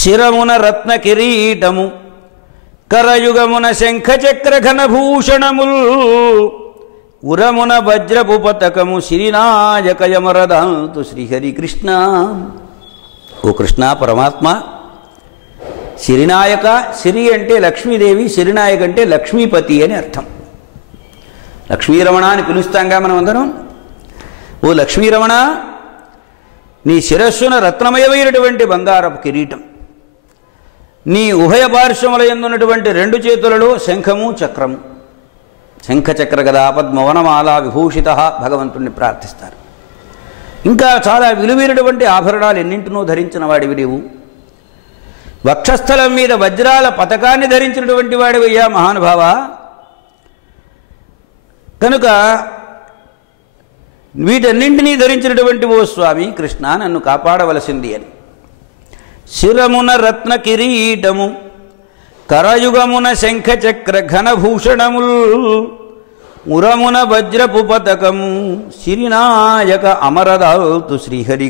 శిరమున రత్న కిరీటము కరయుగమున శంఖచక్ర ఘనభూషణముల్ ఉరమున వజ్రపు పతకము శ్రీనాయకయమరదాంతు శ్రీహరికృష్ణ. ఓ కృష్ణ పరమాత్మ సిరినాయక సిరి అంటే లక్ష్మీదేవి సిరినాయక అంటే లక్ష్మీపతి అని అర్థం. లక్ష్మీరమణ అని పిలుస్తాంగా మనం అందరం. ఓ లక్ష్మీరమణ నీ శిరస్సున రత్నమయమైనటువంటి బంగారపు కిరీటం. నీ ఉభయ పార్శ్వముల ఎందున్నటువంటి రెండు చేతులలో శంఖము చక్రము. శంఖచక్ర గదా పద్మవనమాల విభూషిత భగవంతుణ్ణి ప్రార్థిస్తారు. ఇంకా చాలా విలువైనటువంటి ఆభరణాలు ఎన్నింటినో ధరించిన వాడివి నీవు. వక్షస్థలం మీద వజ్రాల పథకాన్ని ధరించినటువంటి వాడివయ్యా మహానుభావ. కనుక వీటన్నింటినీ ధరించినటువంటి ఓ స్వామి కృష్ణ నన్ను కాపాడవలసింది అని. శిరమున రత్న కిరీటము కరయుగమున శంఖచక్ర ఘనభూషణముల్ ఉరమున వజ్రపు పతకము సిరినాయక అమరదాల్తు శ్రీహరి